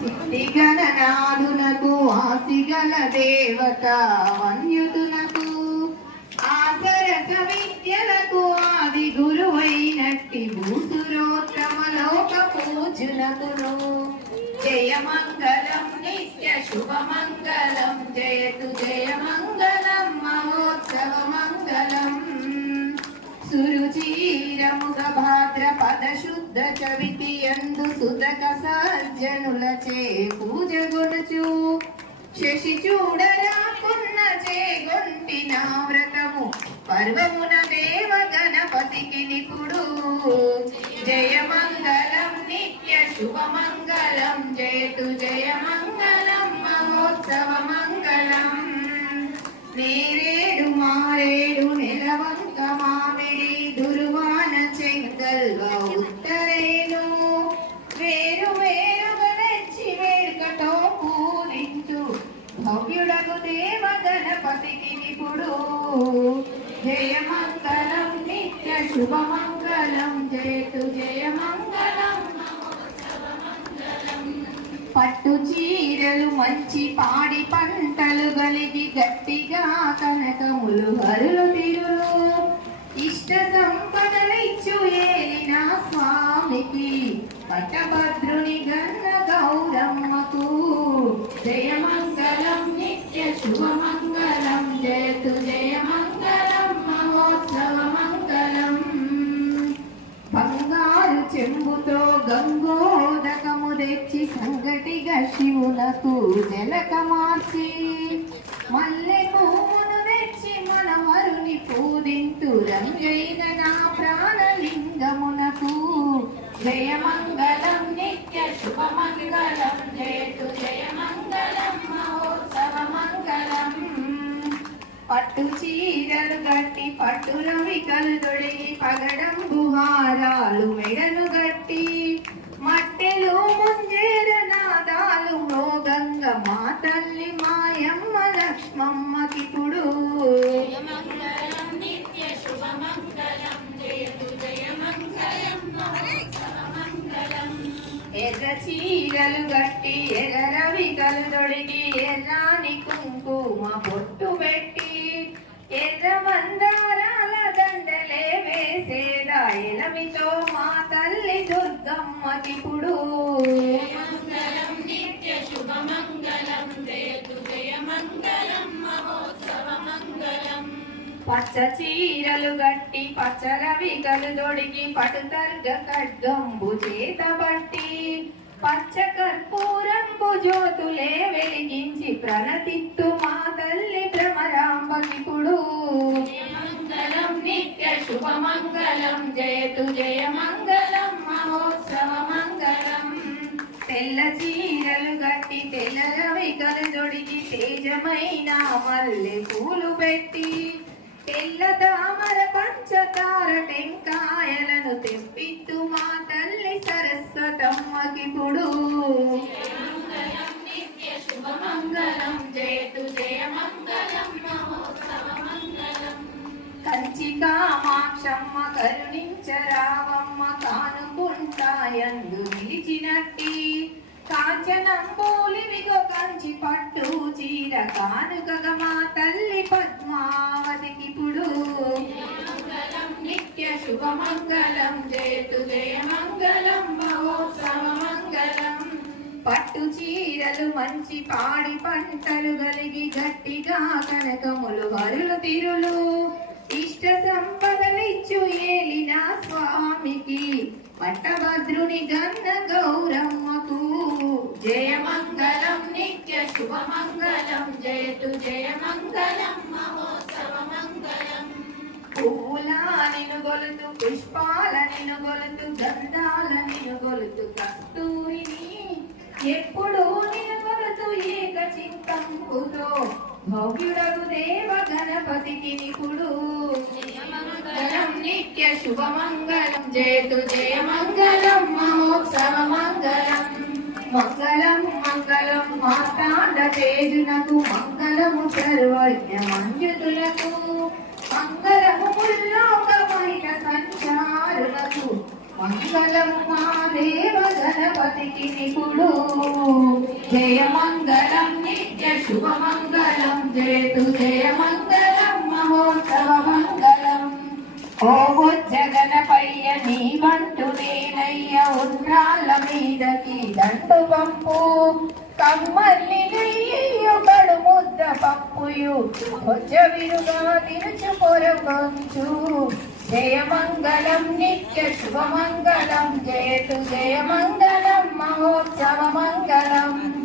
సిద్ధిగణనాథునకు ఆసిగల దేవత వన్యుతునకు ఆసరస విద్యలకు ఆది గురువైనట్టి భూసురోత్తమ లోక పూజునకును జయమంగళం నిత్య శుభమంగళం జయతు జయమంగళం మహోత్సవ మంగళం సురుచీరముగ భాద్రపద శుద్ధ చవితి యందు సుతక సజ్జనులచే పూజ గొనుచు శశి చూడరాకున్న చేగొంటిన వ్రతము పర్వమున దేవ గణపతికి నిపుడు జయమంగళం నిత్య శుభమంగళం జయతు జయమంగళం మహోత్సవ మంగళం నేరేడు మారేడు నెలవంక మామిడి దుర్వాన చెంగల్గా ఉత్తరేను వేరు వేరుగా నెచ్చి వేడుకతో పూరించు భవ్యుడకు దేవ గణపతికి నిపుడు జయమంగళం నిత్య శుభమంగళం జయతు జయమంగళం పట్టు చీరలు మంచి పాడి పంటలు గలిగి గట్టిగా కనకములు హరులు తిరులు ఇష్ట సంపదలిచ్చు ఏలిన స్వామికి పట్టభద్రుని గన్న గౌరమ్మకు జయమంగళం నిత్య శుభమంగళం జయతు జయమంగళం మహోత్సవ మంగళం బంగారు చెంబుతో గంగోదకము తెచ్చి సంగటిగా శివునకు జలక మార్చి మల్లె పువ్వును తెచ్చి మనవరుని పూజింతు రంగైన నా ప్రాణలింగమునకు జయమంగళం నిత్య శుభమంగళం జయతు జయమంగళం మహోత్సవ మంగళం పట్టు చీరలు గట్టి పట్టు రవికలు తొడిగి పగడంబు హారాలు మెడలు గట్టి మట్టెలు ముంజేర నాదాలు మోగంగ మా తల్లి మాయమ్మ లక్ష్మమ్మకిప్పుడు ఎర్ర చీరలు గట్టి ఎర్ర రవికలు తొడిగి ఎర్రాని కుంకుమ బొట్టు పెట్టి ఎర్ర మందారాల దండలే వేసేదా ఎలమితో మా తల్లి దుర్గమ్మకిప్పుడు నిత్య శుభమంగళం జయతు జయమంగళం మహోత్సవ మంగళం పచ్చ చీరలు గట్టి పచ్చ రవికలు తొడిగి పటుతర్గ ఖడ్గంబు చేత పట్టి పచ్చ కర్పూరంబు జ్యోతులే వెలిగించి ప్రణతిత్తు మా తల్లి భ్రమరాంబకిప్పుడు మంగళం నిత్య శుభమంగళం జయతు జయమంగళం మహోత్సవ మంగళం తెల్ల చీరలు గట్టి తెల్ల రవికలు తొడిగి తేజమైన మల్లె పూలు పెట్టి తెల్ల తామర పంచతార టెంకాయలను తెప్పిత్తు మా తల్లి సరస్వతమ్మకిప్పుడు నిత్య శుభమంగళం జయతు జయమంగళం మహోత్సవ మంగళం కంచి కామాక్షమ్మ కరుణించరావమ్మ కానుకుంటాయందు నిలిచినట్టి కాంచనంబూలివిగో కంచి పట్టు చీర కానుకగా మా తల్లి పద్మావతికిప్పుడు నిత్య శుభమంగళం జయతు జయమంగళం మహోత్సవ మంగళం పట్టు చీరలు మంచి పాడి పంటలు కలిగి గట్టిగా కనకములు హరులు తిరులు ఇష్ట సంపదలిచ్చు ఏలిన స్వామికి పట్టభద్రుని గన్న గౌరమ్మకు జయమంగళం నిత్య శుభమంగళం జయతు జయమంగళం మహోత్సవ మంగళం పువ్వుల నిన్ను గొలుతు పుష్పాల నిన్ను గొలుతు గంధాల నిన్ను గొలుతు కస్తూరిని ఎప్పుడు నిన్ను గొలుతు ఏక చింతంపుతో భవ్యుడగు దేవ గణపతికి నిపుడు జయమంగళం నిత్య శుభమంగళం జయతు జయమంగళం మహోత్సవ మంగళం మంగళం మంగళం మార్తాండ తేజునకు మంగళము సర్వజ్ఞ మంజుతులకు మంగళము ముల్లోకమైన సంచారులకు మంగళము మా దేవ గణపతికి నిపుడు జయమంగళం నిత్య శుభమంగళం జయతు జయమంగళం మహోత్సవ మంగళం. ఓ జగనపయ్య నీ వంటు నేనయ్య ఉండ్రాళ్ళ మీదకి దండు పంపు కమ్మల్ని నెయ్యు కడు ముద్ద పప్పుయు కొచ్చ విరుగా తిరుచు పొరగొంచు. జయమంగళం నిత్య శుభమంగళం జయతు జయమంగళం మహోత్సవ మంగళం.